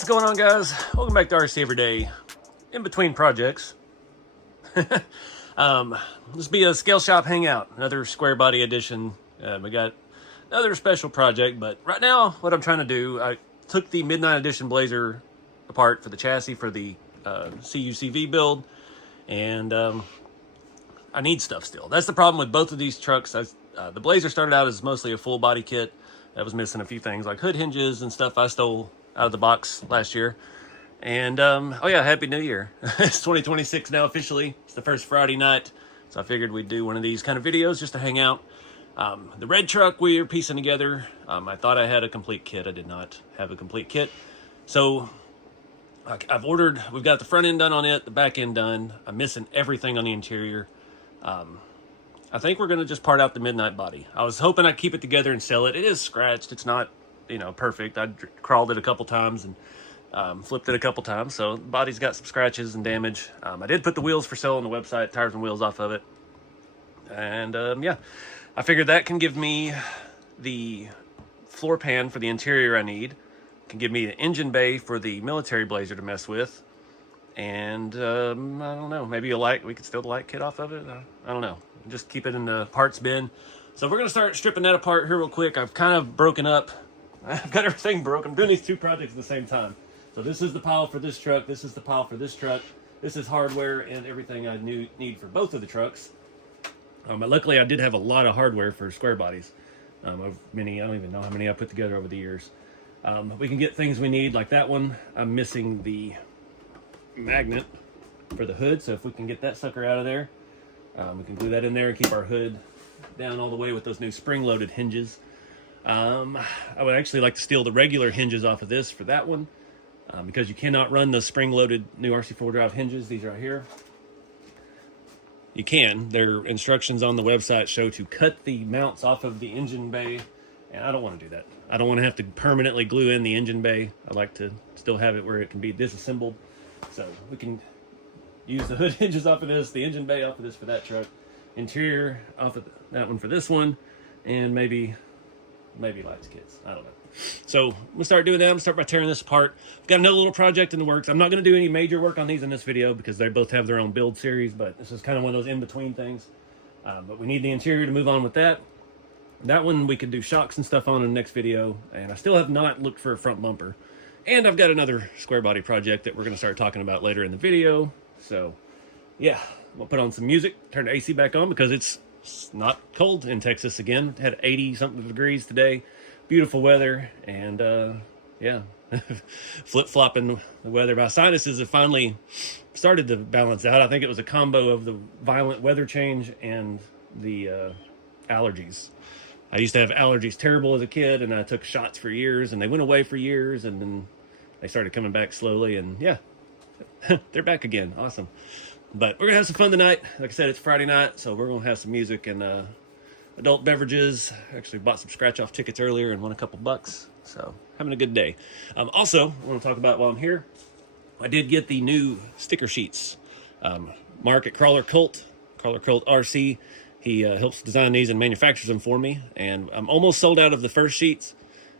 What's going on, guys? Welcome back to RC Everyday. In between projects. This will be a Scale Shop Hangout, another Squarebody edition. We got another special project, but right now what I'm trying to do, I took the Midnight Edition Blazer apart for the chassis for the CUCV build, and I need stuff still. That's the problem with both of these trucks. The Blazer started out as mostly a full body kit that was missing a few things like hood hinges and stuff I stole out of the box last year. And oh yeah, Happy New Year. It's 2026 now officially. It's the first Friday night, so I figured we'd do one of these kind of videos just to hang out. The red truck we are piecing together. I thought I had a complete kit. I did not have a complete kit. So I've ordered, we've got the front end done on it, the back end done. I'm missing everything on the interior. I think we're going to just part out the Midnight body. I was hoping I'd keep it together and sell it. It is scratched. It's not, you know, perfect. I crawled it a couple times and flipped it a couple times. So the body's got some scratches and damage. I did put the wheels for sale on the website, tires and wheels off of it. And yeah, I figured that can give me the floor pan for the interior I need. Can give me the engine bay for the military Blazer to mess with. And I don't know, maybe we could steal the light kit off of it. I don't know. Just keep it in the parts bin. So we're going to start stripping that apart here real quick. I've kind of broken up. I've got everything broke. I'm doing these two projects at the same time. So this is the pile for this truck. This is the pile for this truck. This is hardware and everything I need for both of the trucks. Luckily, I did have a lot of hardware for square bodies. I don't even know how many I put together over the years. We can get things we need, like that one. I'm missing the magnet for the hood, so if we can get that sucker out of there, we can glue that in there and keep our hood down all the way with those new spring-loaded hinges. I would actually like to steal the regular hinges off of this for that one, because you cannot run the spring-loaded new RC4 drive hinges. These right here. You can. Their instructions on the website show to cut the mounts off of the engine bay, and I don't want to do that. I don't want to have to permanently glue in the engine bay. I like to still have it where it can be disassembled. So we can use the hood hinges off of this, the engine bay off of this for that truck, interior off of that one for this one, and maybe lights kits. I don't know. So we'll start doing that. I'm gonna start by tearing this apart. I've got another little project in the works. I'm not going to do any major work on these in this video because they both have their own build series, but this is kind of one of those in-between things. But we need the interior to move on with that. That one we could do shocks and stuff on in the next video, and I still have not looked for a front bumper. And I've got another square body project that we're going to start talking about later in the video. So yeah, we'll put on some music, turn the AC back on because it's not cold in Texas again. It had 80 something degrees today. Beautiful weather, and yeah, flip-flopping the weather. My sinuses have finally started to balance out. I think it was a combo of the violent weather change and the allergies. I used to have allergies terrible as a kid, and I took shots for years, and they went away for years, and then they started coming back slowly, and yeah, they're back again. Awesome. But we're going to have some fun tonight. Like I said, it's Friday night, so we're going to have some music and adult beverages. Actually bought some scratch-off tickets earlier and won a couple bucks, so having a good day. Also, I want to talk about while I'm here, I did get the new sticker sheets. Mark at Crawler Cult RC, he helps design these and manufactures them for me, and I'm almost sold out of the first sheets,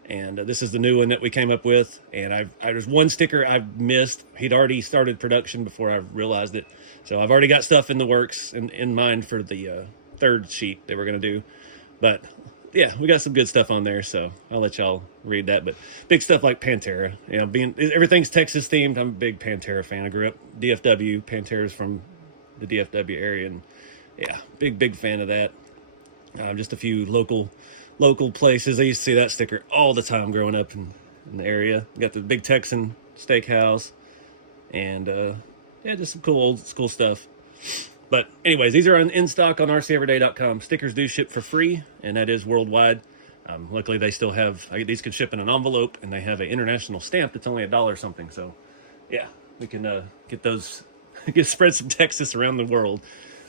and this is the new one that we came up with, and there's one sticker I've missed. He'd already started production before I realized it, so I've already got stuff in the works and in mind for the third sheet that we're going to do. But yeah, we got some good stuff on there, so I'll let y'all read that. But big stuff like Pantera, you know, everything's Texas themed. I'm a big Pantera fan. I grew up DFW. Pantera's from the DFW area, and yeah, big fan of that. Just a few local places. I used to see that sticker all the time growing up in the area. Got the Big Texan Steakhouse, and yeah, just some cool old school stuff. But anyways, these are in stock on rceveryday.com. Stickers do ship for free, and that is worldwide. Luckily, they still have, these could ship in an envelope, and they have an international stamp that's only $1 something. So yeah, we can get those, spread some Texas around the world.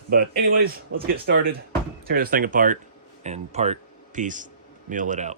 But anyways, let's get started. Tear this thing apart and piece, meal it out.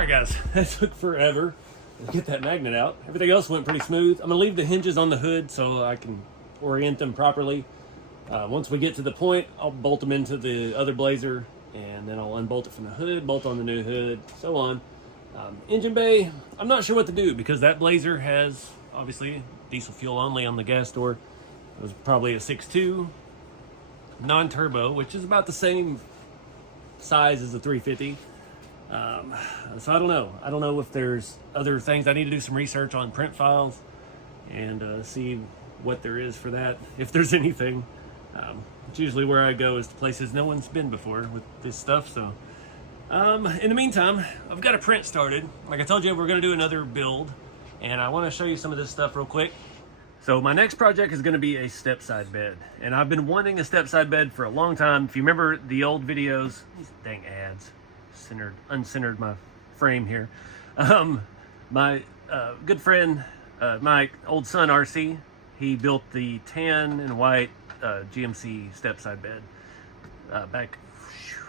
right, guys, that took forever to get that magnet out. Everything else went pretty smooth. I'm gonna leave the hinges on the hood so I can orient them properly. Once we get to the point, I'll bolt them into the other blazer, and then I'll unbolt it from the hood, bolt on the new hood, so on. Engine bay, I'm not sure what to do because that blazer has obviously diesel fuel only on the gas door. It was probably a 6.2 non-turbo, which is about the same size as a 350. So I don't know. I don't know if there's other things. I need to do some research on print files and see what there is for that, if there's anything. It's usually where I go is to places no one's been before with this stuff. So in the meantime, I've got a print started. Like I told you, we're going to do another build, and I want to show you some of this stuff real quick. So my next project is going to be a stepside bed, and I've been wanting a stepside bed for a long time. If you remember the old videos, these dang ads uncentered my frame here. My good friend, my old son RC, he built the tan and white GMC stepside bed back,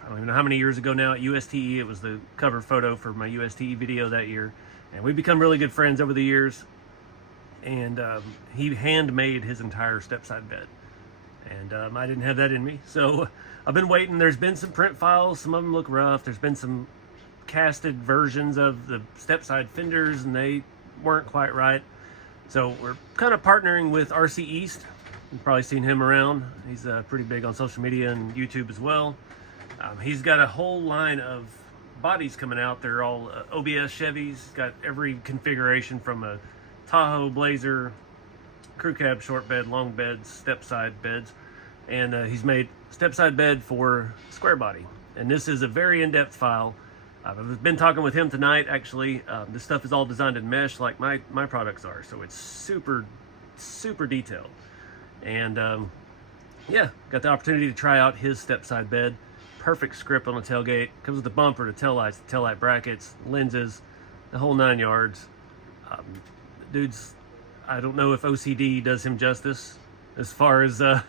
I don't even know how many years ago now, at USTE. It was the cover photo for my USTE video that year, and we've become really good friends over the years. And he handmade his entire stepside bed, and I didn't have that in me, so I've been waiting. There's been some print files, some of them look rough. There's been some casted versions of the stepside fenders, and they weren't quite right. So we're kind of partnering with RC East. You've probably seen him around. He's pretty big on social media and YouTube as well. He's got a whole line of bodies coming out. They're all OBS Chevys. Got every configuration from a Tahoe, Blazer, crew cab, short bed, long beds, stepside beds, and he's made stepside bed for Squarebody. And this is a very in-depth file. I've been talking with him tonight, actually. This stuff is all designed in mesh like my products are, so it's super, super detailed. And yeah, got the opportunity to try out his stepside bed. Perfect script on the tailgate. Comes with the bumper, the taillights, the taillight brackets, lenses, the whole 9 yards. Dude's, I don't know if OCD does him justice as far as the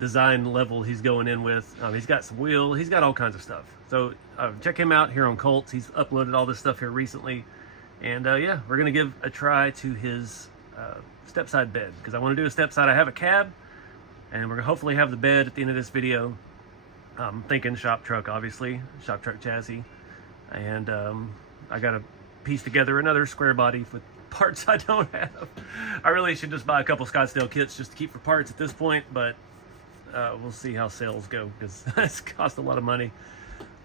design level he's going in with. He's got some wheel, he's got all kinds of stuff. So check him out here on Colts. He's uploaded all this stuff here recently. And yeah, we're gonna give a try to his stepside bed, because I want to do a stepside. I have a cab, and we're gonna hopefully have the bed at the end of this video. I'm thinking shop truck, obviously, shop truck chassis. And I gotta piece together another Squarebody with parts I don't have. I really should just buy a couple Scottsdale kits just to keep for parts at this point, but we'll see how sales go, because it's cost a lot of money.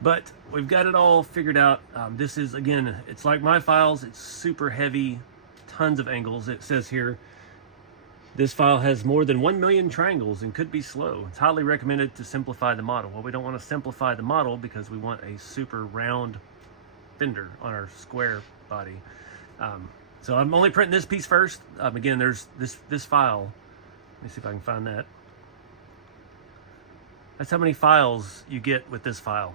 But we've got it all figured out. This is, again, it's like my files. It's super heavy, tons of angles. It says here, this file has more than 1 million triangles and could be slow. It's highly recommended to simplify the model. Well, we don't want to simplify the model because we want a super round fender on our square body. So I'm only printing this piece first. Again, there's this file. Let me see if I can find that. That's how many files you get with this file.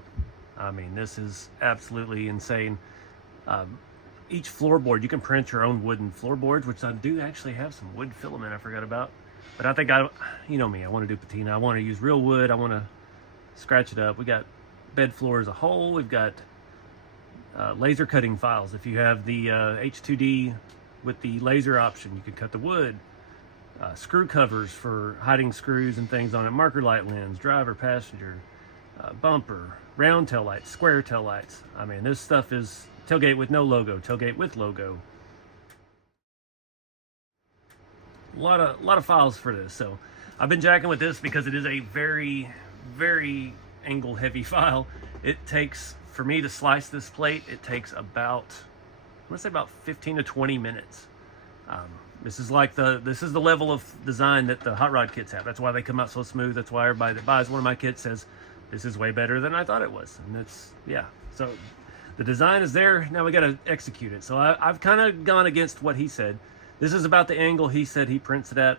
I mean, this is absolutely insane. Each floorboard, you can print your own wooden floorboards, which I do actually have some wood filament I forgot about. But I think you know me, I want to do patina. I want to use real wood. I want to scratch it up. We got bed floor as a whole. We've got laser cutting files. If you have the H2D with the laser option, you can cut the wood. Screw covers for hiding screws and things on it. Marker light lens, driver, passenger, bumper, round tail lights, square tail lights. I mean, this stuff is tailgate with no logo, tailgate with logo. A lot of files for this. So I've been jacking with this because it is a very, very angle heavy file. It takes, for me to slice this plate, it takes about, I'm gonna say about 15 to 20 minutes. This is the level of design that the hot rod kits have. That's why they come out so smooth. That's why everybody that buys one of my kits says, this is way better than I thought it was. And it's, yeah. So the design is there. Now we got to execute it. So I've kind of gone against what he said. This is about the angle he said he prints it at.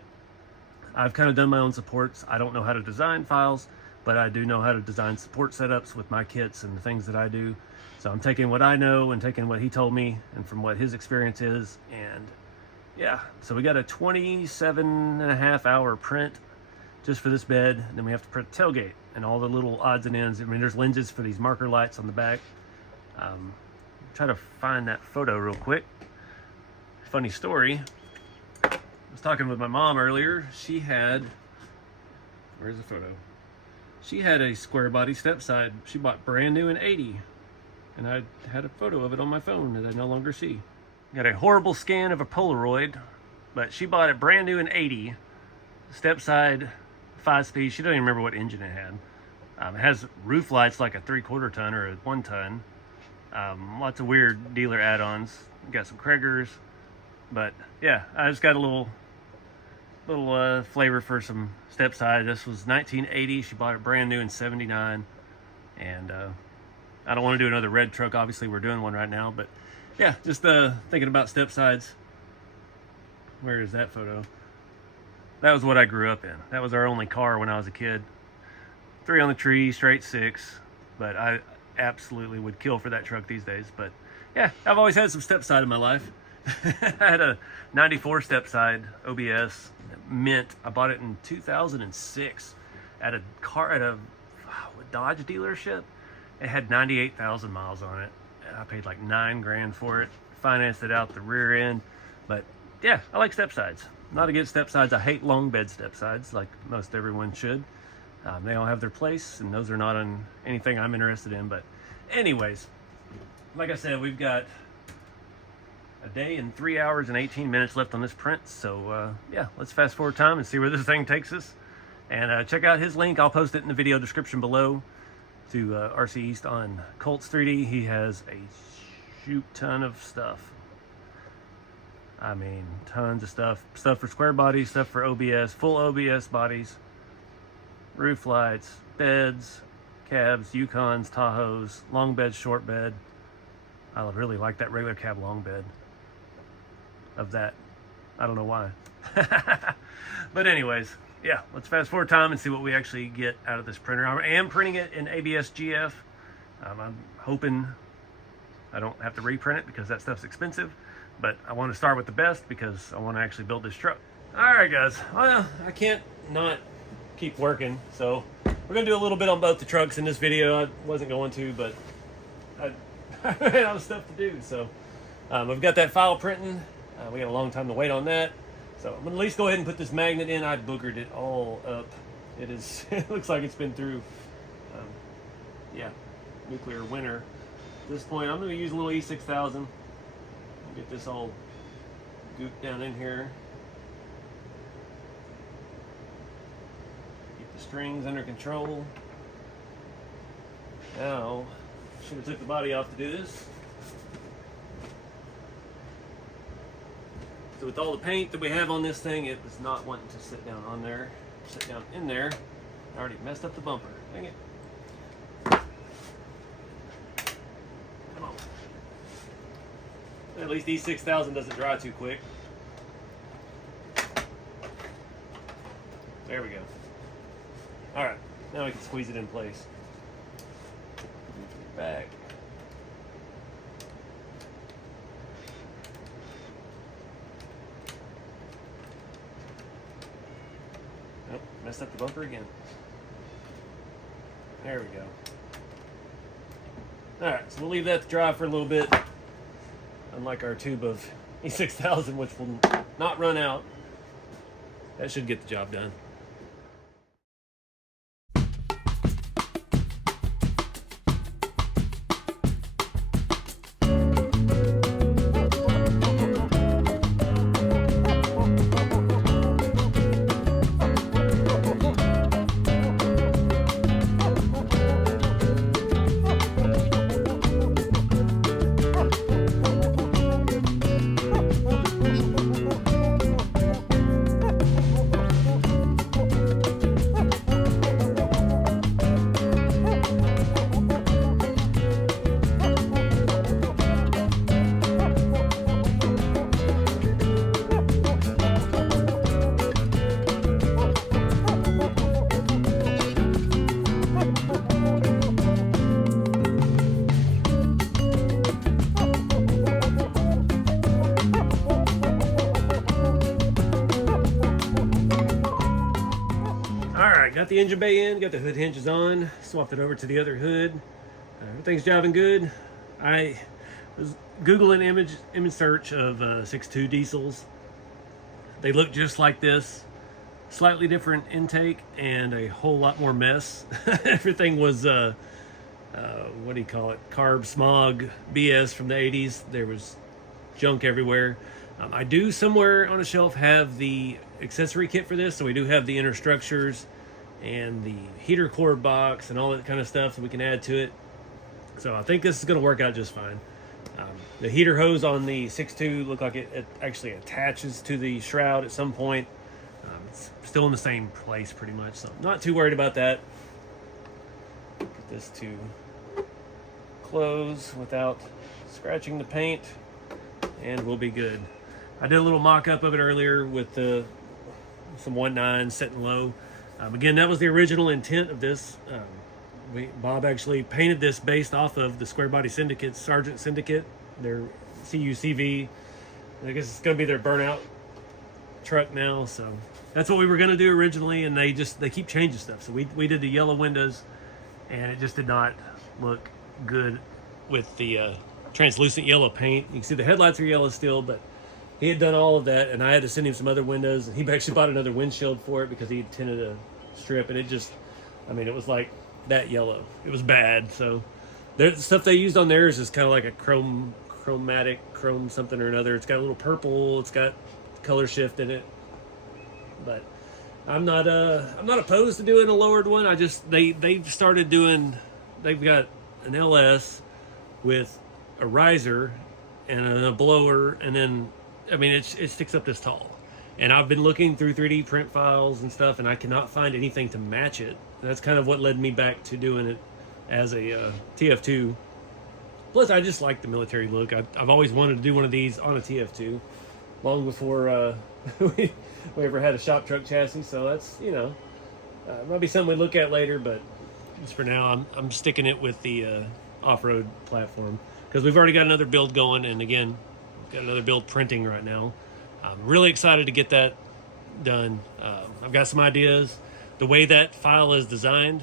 I've kind of done my own supports. I don't know how to design files, but I do know how to design support setups with my kits and the things that I do. So I'm taking what I know and taking what he told me and from what his experience is. And yeah, so we got a 27.5 hour print just for this bed. And then we have to print the tailgate and all the little odds and ends. I mean, there's lenses for these marker lights on the back. try to find that photo real quick. Funny story. I was talking with my mom earlier. She had, where's the photo? She had a Squarebody Stepside. She bought brand new in '80. And I had a photo of it on my phone that I no longer see. Got a horrible scan of a Polaroid, but she bought it brand new in '80. Stepside 5-speed. She doesn't even remember what engine it had. It has roof lights like a 3/4 ton or a 1 ton. Lots of weird dealer add-ons. Got some Kraggers, but yeah, I just got a little flavor for some Stepside. This was 1980. She bought it brand new in '79, and I don't want to do another red truck. Obviously, we're doing one right now, but yeah, just thinking about Stepsides. Where is that photo? That was what I grew up in. That was our only car when I was a kid. 3 on the tree, straight 6, but I absolutely would kill for that truck these days. But yeah, I've always had some Stepside in my life. I had a '94 Stepside OBS mint. I bought it in 2006 at a Dodge dealership. It had 98,000 miles on it. I paid like $9 grand for it. Financed it out the rear end. But yeah, I like Stepsides. Not against Stepsides. I hate long bed Stepsides, like most everyone should. They all have their place, and those are not on anything I'm interested in. But anyways, like I said, we've got a day and 3 hours and 18 minutes left on this print. So yeah, let's fast forward time and see where this thing takes us. And check out his link. I'll post it in the video description below to RC East on Colts 3D. He has a shoot ton of stuff. I mean, tons of stuff. Stuff for Squarebody, stuff for OBS, full OBS bodies, roof lights, beds, cabs, Yukons, Tahoes, long bed, short bed. I really like that regular cab long bed of that. I don't know why. But anyways, yeah, let's fast forward time and see what we actually get out of this printer. I am printing it in ABS GF. I'm hoping I don't have to reprint it because that stuff's expensive, but I want to start with the best because I want to actually build this truck. All right, guys. Well, I can't not keep working, so we're gonna do a little bit on both the trucks in this video. I wasn't going to, but I ran out of stuff to do. So I've got that file printing. We got a long time to wait on that. So I'm gonna at least go ahead and put this magnet in. I boogered it all up. It is. It looks like it's been through, yeah, nuclear winter. At this point, I'm gonna use a little E6000. Get this all gooped down in here. Keep the strings under control. Now, should have took the body off to do this. So with all the paint that we have on this thing, it was not wanting to sit down on there, sit down in there. I already messed up the bumper. Dang it. Come on. At least E6000 doesn't dry too quick. There we go. All right, now we can squeeze it in place. Back. Nope, messed up the bumper again. There we go. All right, so we'll leave that to dry for a little bit. Unlike our tube of E6000, which will not run out. That should get the job done. Got the engine bay in, got the hood hinges on, swapped it over to the other hood. Everything's driving good. I Google an image search of 6.2 diesels. They look just like this, slightly different intake and a whole lot more mess. Everything was what do you call it, carb smog BS from the 80s. There was junk everywhere. I do somewhere on a shelf have the accessory kit for this, so we do have the inner structures and the heater cord box and all that kind of stuff that we can add to it. So I think this is going to work out just fine. The heater hose on the 6.2 look like it actually attaches to the shroud at some point. It's still in the same place pretty much, so I'm not too worried about that. Get this to close without scratching the paint, and we'll be good. I did a little mock-up of it earlier with some 1.9 setting low. Again, that was the original intent of this. Bob actually painted this based off of the Squarebody Syndicate, Sergeant Syndicate, their CUCV. I guess it's going to be their burnout truck now. So that's what we were going to do originally, and they keep changing stuff. So we did the yellow windows, and it just did not look good with the translucent yellow paint. You can see the headlights are yellow still, but he had done all of that, and I had to send him some other windows. And he actually bought another windshield for it because he had tinted a strip, and it just, I mean, it was like that yellow. It was bad. So the stuff they used on theirs is kind of like a chromatic something or another. It's got a little purple. It's got color shift in it. But I'm not opposed to doing a lowered one. I just they've started doing. They've got an LS with a riser and a blower, and then I mean it sticks up this tall. And I've been looking through 3D print files and stuff, and I cannot find anything to match it. And that's kind of what led me back to doing it as a TF2. Plus, I just like the military look. I've always wanted to do one of these on a TF2, long before we ever had a shop truck chassis. So that's, might be something we look at later, but just for now, I'm sticking it with the off-road platform because we've already got another build going, and again, we've got another build printing right now. I'm really excited to get that done. I've got some ideas. The way that file is designed,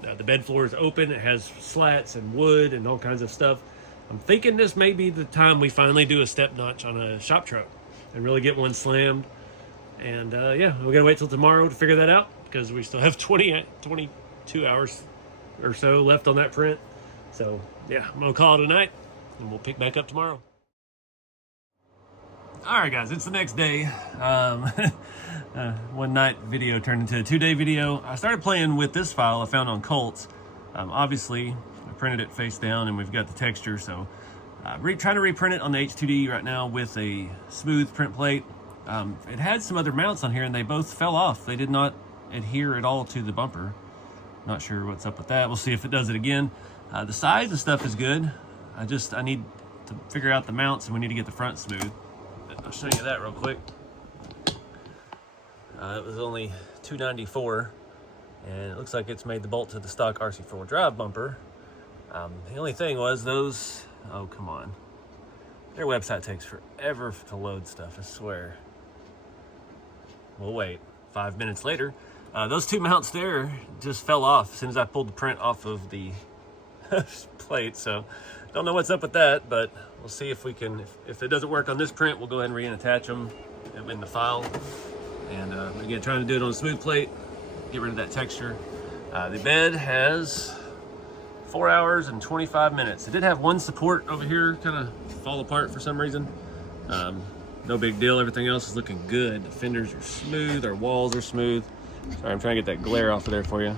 the bed floor is open. It has slats and wood and all kinds of stuff. I'm thinking this may be the time we finally do a step notch on a shop truck and really get one slammed. And yeah, we're gonna wait till tomorrow to figure that out because we still have 22 hours or so left on that print. So yeah, I'm gonna call it a night and we'll pick back up tomorrow. All right, guys, it's the next day. One night video turned into a 2-day video. I started playing with this file I found on Colts. Obviously, I printed it face down and we've got the texture, so trying to reprint it on the H2D right now with a smooth print plate. It had some other mounts on here and they both fell off. They did not adhere at all to the bumper. Not sure what's up with that. We'll see if it does it again. The size of stuff is good. I need to figure out the mounts and we need to get the front smooth. I'll show you that real quick. It was only $294, and it looks like it's made the bolt to the stock RC4 drive bumper. The only thing was those, oh come on, their website takes forever to load stuff, I swear. We'll wait. 5 minutes later, those two mounts there just fell off as soon as I pulled the print off of the plate, so don't know what's up with that, but we'll see if we can, if it doesn't work on this print, we'll go ahead and reattach them in the file. And again, trying to do it on a smooth plate, get rid of that texture. The bed has 4 hours and 25 minutes. It did have one support over here kind of fall apart for some reason. No big deal, everything else is looking good. The fenders are smooth, our walls are smooth. Sorry, I'm trying to get that glare off of there for you.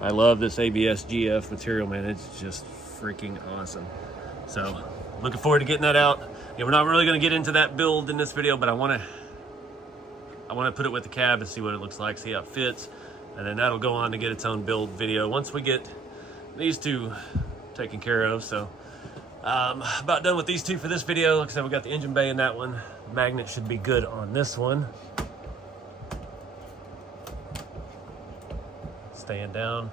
I love this ABS GF material, man. It's just freaking awesome. So looking forward to getting that out. Yeah, we're not really going to get into that build in this video, but I want to put it with the cab and see what it looks like, see how it fits, and then that'll go on to get its own build video once we get these two taken care of. So about done with these two for this video. Like I said, we got the engine bay in that one. Magnet should be good on this one. Staying down.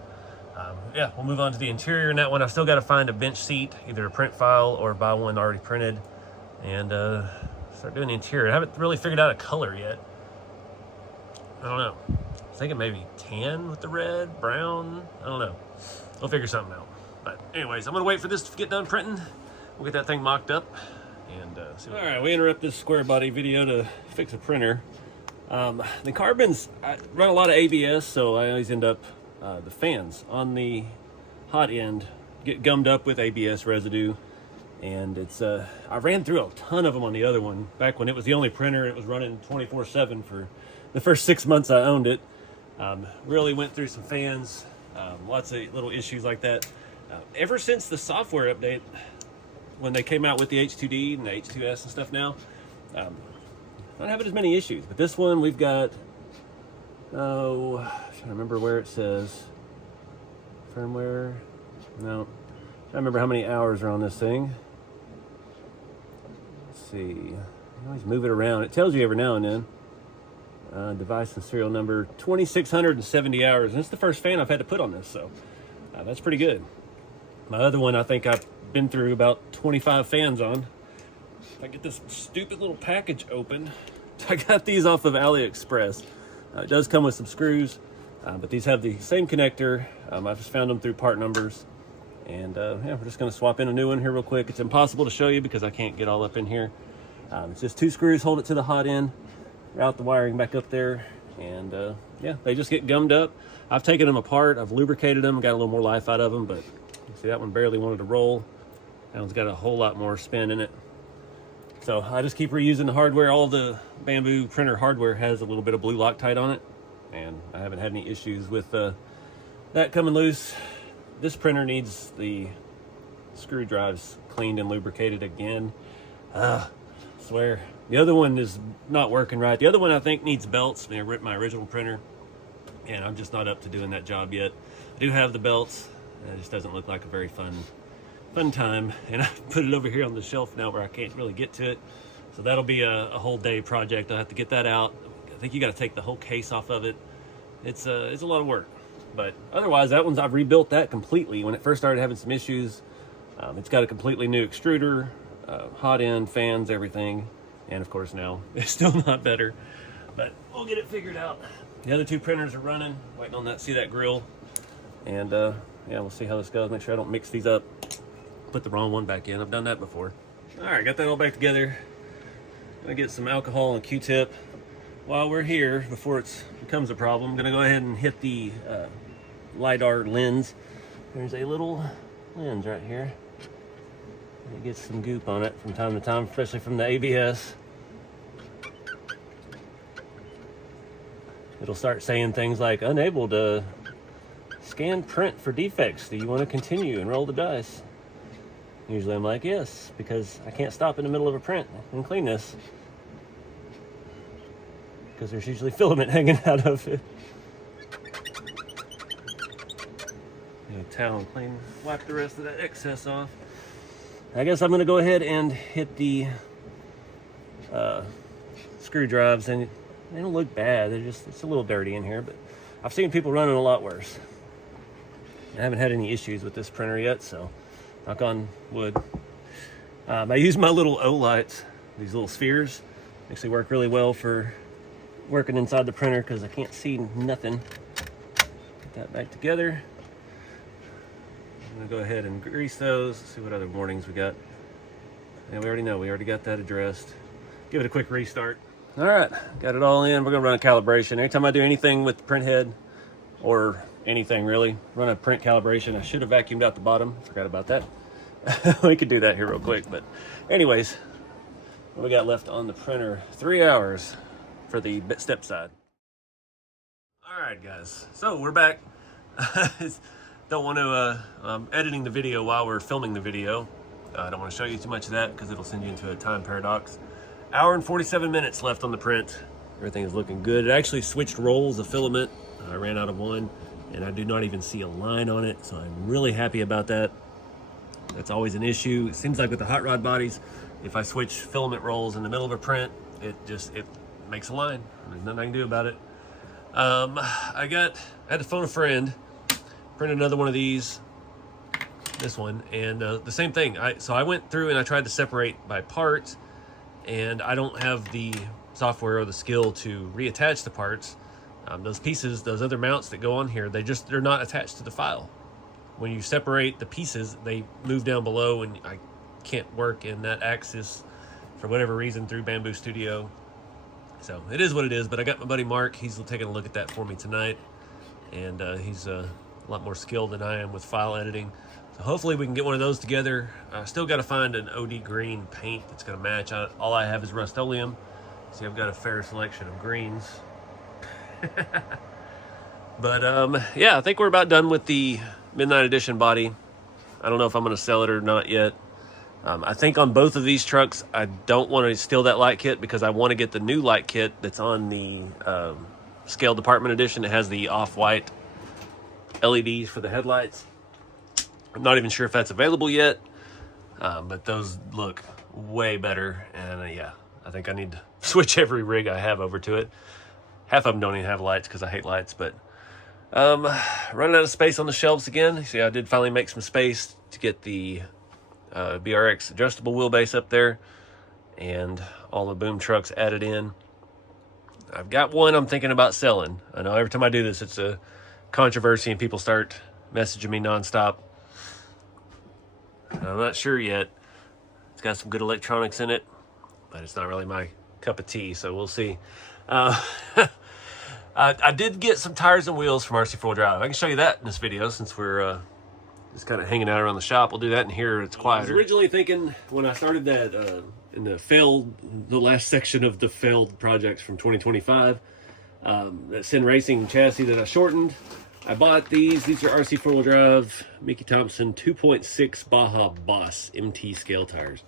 Yeah, we'll move on to the interior in that one. I've still got to find a bench seat, either a print file or buy one already printed, and start doing the interior. I haven't really figured out a color yet. I don't know. I was thinking maybe tan with the red, brown. I don't know. We'll figure something out. But anyways, I'm gonna wait for this to get done printing. We'll get that thing mocked up and see what. All right, we interrupt this Squarebody video to fix a printer. The carbons, I run a lot of ABS, so I always end up, the fans on the hot end get gummed up with ABS residue. And it's, I ran through a ton of them on the other one back when it was the only printer. It was running 24/7 for the first 6 months I owned it. Really went through some fans, lots of little issues like that. Ever since the software update, when they came out with the H2D and the H2S and stuff now, not having as many issues. But this one we've got, oh, I'm trying to remember where it says firmware. No, I don't remember how many hours are on this thing. Let's see. You always move it around. It tells you every now and then. Device and serial number 2,670 hours, and it's the first fan I've had to put on this, so that's pretty good. My other one, I think I've been through about 25 fans on. If I get this stupid little package open, I got these off of AliExpress. It does come with some screws, but these have the same connector. I've just found them through part numbers. And yeah, we're just going to swap in a new one here real quick. It's impossible to show you because I can't get all up in here. It's just 2 screws, hold it to the hot end, route the wiring back up there, and yeah, they just get gummed up. I've taken them apart, I've lubricated them, got a little more life out of them, but you see that one barely wanted to roll. That one's got a whole lot more spin in it. So I just keep reusing the hardware. All the Bambu printer hardware has a little bit of blue Loctite on it, and I haven't had any issues with that coming loose. This printer needs the screw drives cleaned and lubricated again. I swear. The other one is not working right. The other one I think needs belts. I ripped my original printer, and I'm just not up to doing that job yet. I do have the belts, and it just doesn't look like a very fun time. And I put it over here on the shelf now where I can't really get to it. So that'll be a whole day project. I'll have to get that out. I think you got to take the whole case off of it. It's a lot of work. But otherwise, that one's, I've rebuilt that completely. When it first started having some issues, it's got a completely new extruder, hot end, fans, everything. And of course now, it's still not better. But we'll get it figured out. The other 2 printers are running, waiting on that, see that grill. And yeah, we'll see how this goes. Make sure I don't mix these up. Put the wrong one back in. I've done that before. All right, got that all back together. Gonna get some alcohol and Q-tip. While we're here, before it becomes a problem, I'm gonna go ahead and hit the LiDAR lens. There's a little lens right here. It gets some goop on it from time to time, especially from the ABS. It'll start saying things like, unable to scan print for defects. Do you want to continue and roll the dice? Usually I'm like, yes, because I can't stop in the middle of a print and clean this. Because there's usually filament hanging out of it. Towel and clean, wipe the rest of that excess off. I guess I'm going to go ahead and hit the screw drives, and they don't look bad. It's a little dirty in here, but I've seen people running a lot worse. I haven't had any issues with this printer yet, so knock on wood. I use my little O-lights, these little spheres. Actually work really well for working inside the printer because I can't see nothing. Get that back together. I'm gonna go ahead and grease those. See what other warnings we got. And we already know, we already got that addressed. Give it a quick restart. All right, got it all in. We're gonna run a calibration. Every time I do anything with the print head, or anything really, run a print calibration. I should have vacuumed out the bottom, forgot about that. We could do that here real quick, but anyways, what we got left on the printer? 3 hours for the Stepside. All right, guys, so we're back. Don't want to, I'm editing the video while we're filming the video. I don't want to show you too much of that because it'll send you into a time paradox. Hour and 47 minutes left on the print. Everything is looking good. It actually switched rolls of filament. I ran out of one, and I do not even see a line on it, so I'm really happy about that. That's always an issue. It seems like with the hot rod bodies, if I switch filament rolls in the middle of a print, it makes a line. There's nothing I can do about it. I had to phone a friend, print another one of these, this one, and the same thing. So I went through and I tried to separate by parts, and I don't have the software or the skill to reattach the parts. Those pieces, those other mounts that go on here, they're not attached to the file. when you separate the pieces, they move down below, and I can't work in that axis for whatever reason through Bambu Studio. So it is what it is, but I got my buddy Mark. He's taking a look at that for me tonight, and he's a lot more skilled than I am with file editing. So hopefully we can get one of those together. I still got to find an OD green paint that's going to match. All I have is Rust-Oleum. See, I've got a fair selection of greens. But yeah, I think we're about done with the Midnight Edition body. I don't know if I'm going to sell it or not yet. I think on both of these trucks, I don't want to steal that light kit because I want to get the new light kit that's on the Scale Department Edition. It has the off-white LEDs for the headlights. I'm not even sure if that's available yet, but those look way better. And yeah, I think I need to switch every rig I have over to it. Half of them don't even have lights because I hate lights, but running out of space on the shelves again. See, I did finally make some space to get the BRX adjustable wheelbase up there and all the boom trucks added in. I've got one I'm thinking about selling. I know every time I do this, it's a controversy and people start messaging me nonstop. I'm not sure yet. It's got some good electronics in it, but it's not really my cup of tea, so we'll see. I did get some tires and wheels from RC4 Drive. I can show you that in this video since we're just kind of hanging out around the shop. We'll do that in here. It's quieter. I was originally thinking when I started that in the last section of the failed projects from 2025, that Sin Racing chassis that I shortened. I bought these. These are RC4 Drive Mickey Thompson 2.6 Baja Boss MT scale tires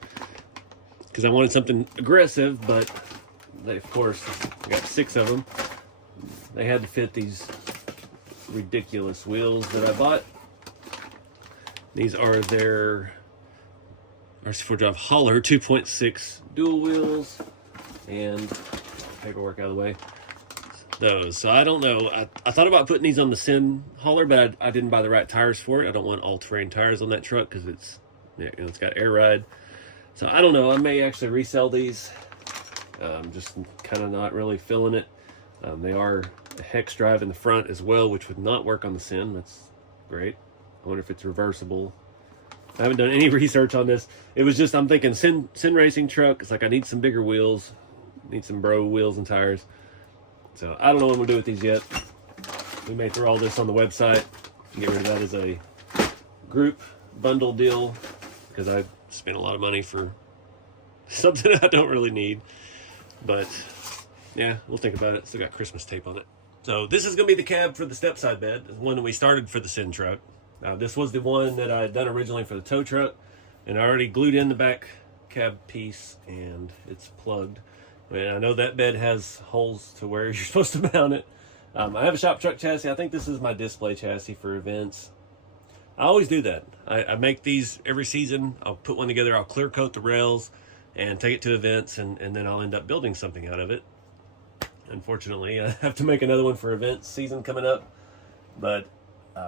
because I wanted something aggressive, but they, of course, I got 6 of them. They had to fit these ridiculous wheels that I bought. These are their RC4 Drive Holler 2.6 dual wheels, and paperwork out of the way. Those. So I don't know. I thought about putting these on the Sin Holler, but I didn't buy the right tires for it. I don't want all-terrain tires on that truck because it's got air ride. So I don't know. I may actually resell these. Just kind of not really feeling it. They are a hex drive in the front as well, which would not work on the Sin. That's great. I wonder if it's reversible. I haven't done any research on this. It was just, I'm thinking Sin Racing truck. It's like I need some bigger wheels. Need some bro wheels and tires. So I don't know what I'm going to do with these yet. We may throw all this on the website. Get rid of that as a group bundle deal. Because I spent a lot of money for something I don't really need. But yeah, we'll think about it. Still got Christmas tape on it. So this is going to be the cab for the Stepside bed. The one that we started for the Sin truck. This was the one that I had done originally for the tow truck. And I already glued in the back cab piece and it's plugged. And I know that bed has holes to where you're supposed to mount it. I have a shop truck chassis. I think this is my display chassis for events. I always do that. I make these every season. I'll put one together. I'll clear coat the rails and take it to events, and then I'll end up building something out of it. Unfortunately, I have to make another one for events season coming up. But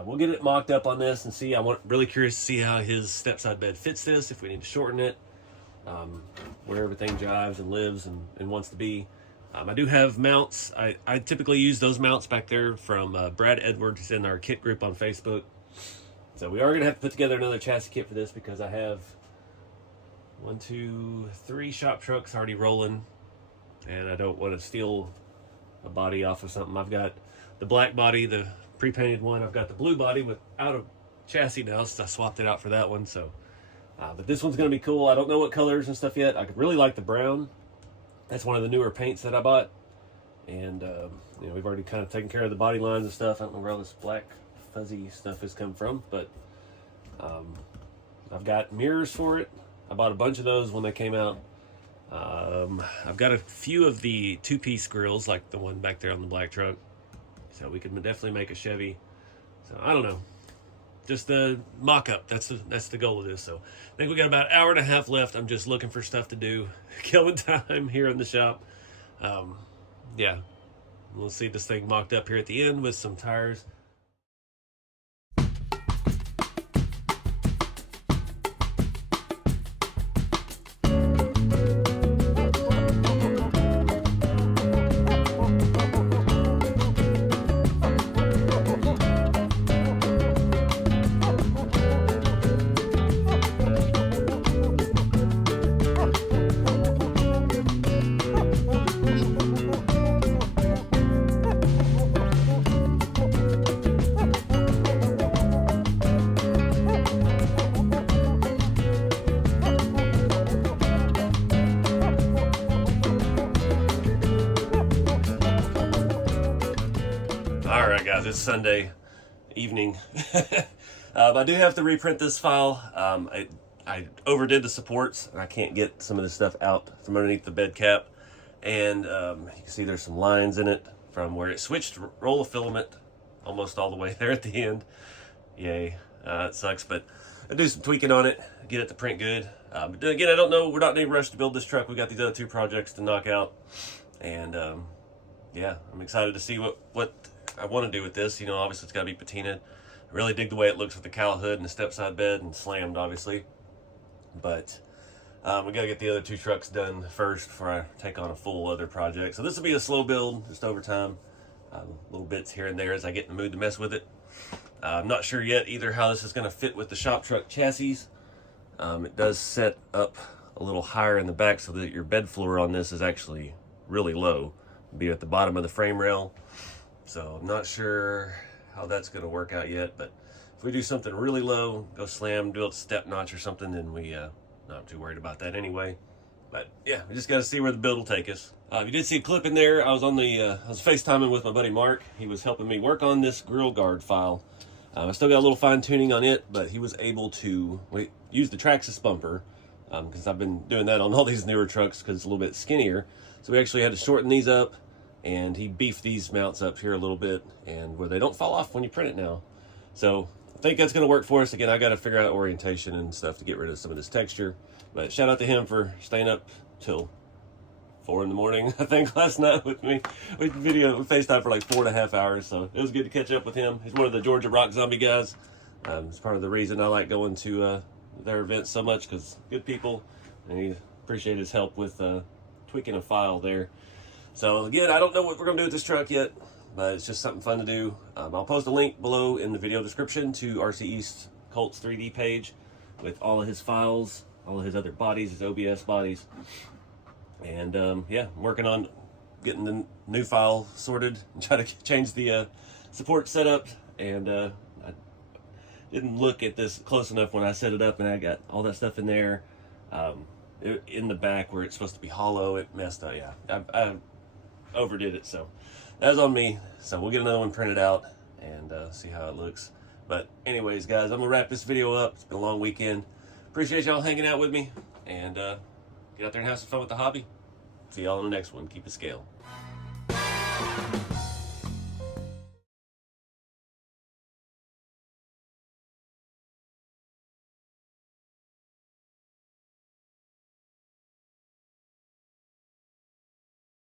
we'll get it mocked up on this and see. I'm really curious to see how his Stepside bed fits this, if we need to shorten it. Where everything jives and lives and wants to be. I do have mounts. I typically use those mounts back there from Brad Edwards in our kit group on Facebook. So we are going to have to put together another chassis kit for this because I have 1, 2, 3 shop trucks already rolling, and I don't want to steal a body off of something. I've got the black body, the pre-painted one. I've got the blue body without a chassis now, so I swapped it out for that one. So. But this one's going to be cool. I don't know what colors and stuff yet. I could really like the brown. That's one of the newer paints that I bought. And, we've already kind of taken care of the body lines and stuff. I don't know where all this black fuzzy stuff has come from. But I've got mirrors for it. I bought a bunch of those when they came out. I've got a few of the 2-piece grills, like the one back there on the black truck. So we could definitely make a Chevy. So I don't know. Just the mock-up. That's the goal of this. So I think we got about an hour and a half left. I'm just looking for stuff to do, killing time here in the shop. Yeah, we'll see this thing mocked up here at the end with some tires. it's Sunday evening. I do have to reprint this file. I overdid the supports, and I can't get some of this stuff out from underneath the bed cap. And you can see there's some lines in it from where it switched roll of filament almost all the way there at the end. Yay. It sucks, but I'll do some tweaking on it, get it to print good. But again, I don't know, we're not in any rush to build this truck. We got these other 2 projects to knock out. And yeah, I'm excited to see what I want to do with this. You know, obviously it's got to be patinaed. I really dig the way it looks with the cowl hood and the Stepside bed and slammed, obviously. But we got to get the other 2 trucks done first before I take on a full other project. So this will be a slow build, just over time. Little bits here and there as I get in the mood to mess with it. I'm not sure yet either how this is going to fit with the shop truck chassis. It does set up a little higher in the back so that your bed floor on this is actually really low. It'll be at the bottom of the frame rail. So I'm not sure how that's going to work out yet, but if we do something really low, go slam, do a step notch or something, then we not too worried about that anyway. But yeah, we just got to see where the build will take us. If you did see a clip in there, I was on the I was FaceTiming with my buddy Mark. He was helping me work on this grill guard file. I still got a little fine tuning on it, but he was able to use the Traxxas bumper because I've been doing that on all these newer trucks because it's a little bit skinnier. So we actually had to shorten these up, and he beefed these mounts up here a little bit, and where they don't fall off when you print it now. So I think that's going to work for us. Again, I got to figure out orientation and stuff to get rid of some of this texture. But shout out to him for staying up till 4 in the morning, I think, last night with me. We FaceTime for like 4.5 hours, so it was good to catch up with him. He's one of the Georgia Rock Zombie guys. It's part of the reason I like going to their events so much, because good people, and he appreciated his help with tweaking a file there. So again, I don't know what we're going to do with this truck yet, but it's just something fun to do. I'll post a link below in the video description to RC East Colt's 3D page with all of his files, all of his other bodies, his OBS bodies. And yeah, I'm working on getting the new file sorted and try to change the support setup. And I didn't look at this close enough when I set it up, and I got all that stuff in there. In the back where it's supposed to be hollow, it messed up. Yeah, I overdid it, so that was on me. So we'll get another one printed out and see how it looks. But anyways, guys, I'm gonna wrap this video up. It's been a long weekend. Appreciate y'all hanging out with me, and get out there and have some fun with the hobby. See y'all in the next one. Keep it scale.